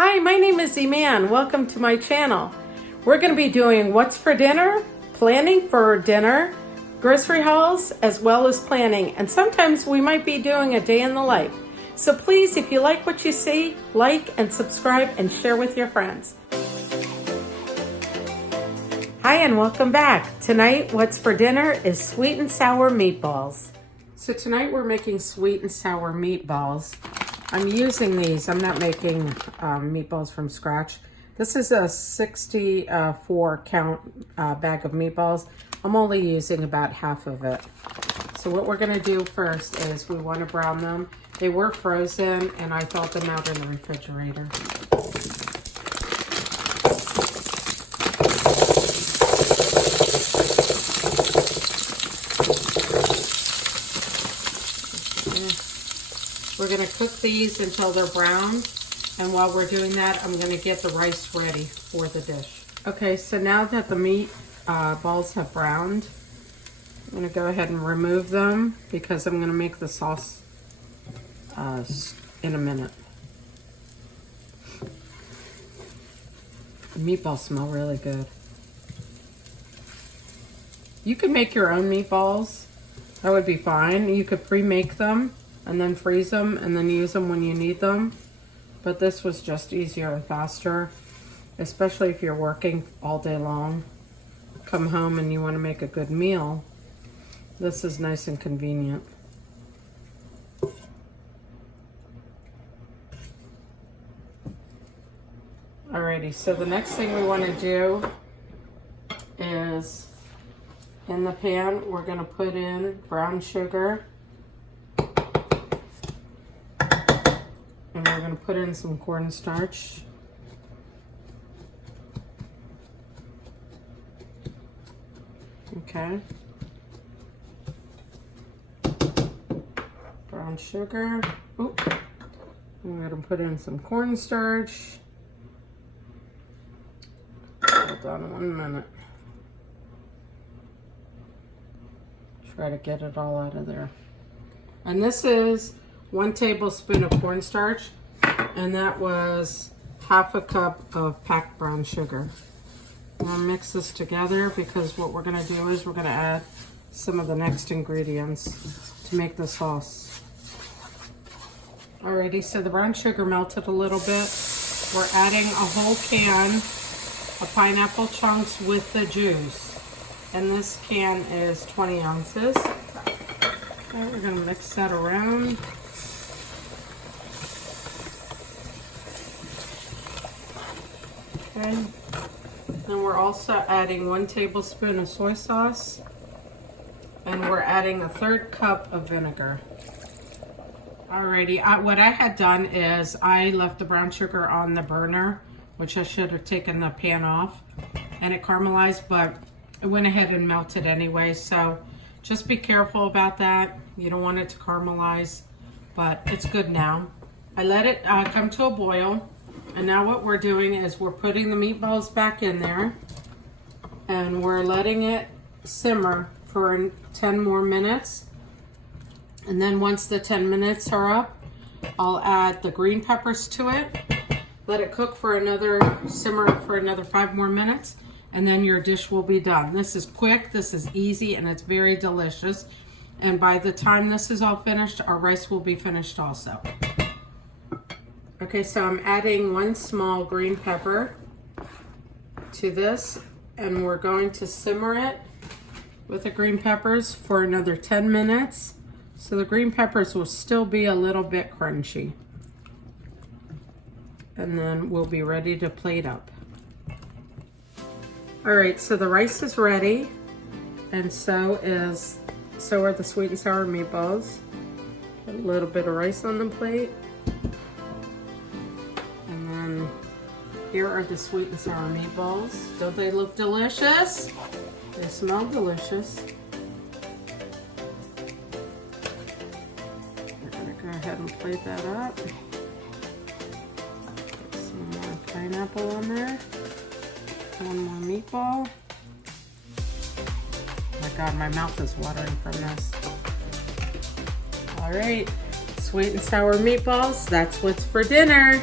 Hi, my name is Iman. Welcome to my channel. We're going to be doing what's for dinner, planning for dinner, grocery hauls, as well as planning. And sometimes we might be doing a day in the life. So please, if you like what you see, like and subscribe and share with your friends. Hi and welcome back. Tonight, what's for dinner is sweet and sour meatballs. So tonight we're making sweet and sour meatballs. I'm using these. I'm not making meatballs from scratch. This is a 64 count bag of meatballs. I'm only using about half of it. So what we're gonna do first is we wanna brown them. They were frozen and I thawed them out in the refrigerator. We're gonna cook these until they're brown. And while we're doing that, I'm gonna get the rice ready for the dish. Okay, so now that the meat balls have browned, I'm gonna go ahead and remove them because I'm gonna make the sauce in a minute. The meatballs smell really good. You could make your own meatballs. That would be fine. You could pre-make them and then freeze them and then use them when you need them. But this was just easier and faster, especially if you're working all day long. Come home and you want to make a good meal. This is nice and convenient. Alrighty, so the next thing we want to do is in the pan, we're going to put in brown sugar. And we're going to put in some cornstarch. Okay. Brown sugar. Oop. I'm going to put in some cornstarch. Hold on 1 minute. Try to get it all out of there. And this is 1 tablespoon of cornstarch, and that was half a cup of packed brown sugar. I'm gonna mix this together because what we're gonna do is we're gonna add some of the next ingredients to make the sauce. Alrighty, so the brown sugar melted a little bit. We're adding a whole can of pineapple chunks with the juice. And this can is 20 ounces. Okay, we're gonna mix that around. Okay. Then we're also adding 1 tablespoon of soy sauce. And we're adding a 1/3 cup of vinegar. Alrighty, what I had done is I left the brown sugar on the burner, which I should have taken the pan off, and it caramelized, but it went ahead and melted anyway, so just be careful about that. You don't want it to caramelize, but it's good now. I let it come to a boil, and now what we're doing is we're putting the meatballs back in there, and we're letting it simmer for 10 more minutes. And then once the 10 minutes are up, I'll add the green peppers to it. Let it cook for simmer for another 5 more minutes, and then your dish will be done. This is quick, this is easy, and it's very delicious. And by the time this is all finished, our rice will be finished also. Okay, so I'm adding 1 small green pepper to this, and we're going to simmer it with the green peppers for another 10 minutes. So the green peppers will still be a little bit crunchy. And then we'll be ready to plate up. All right, so the rice is ready, and so are the sweet and sour meatballs. Put a little bit of rice on the plate. And then here are the sweet and sour meatballs. Don't they look delicious? They smell delicious. We're gonna go ahead and plate that up. Put some more pineapple on there. 1 more meatball. Oh my God, my mouth is watering from this. All right, sweet and sour meatballs, that's what's for dinner.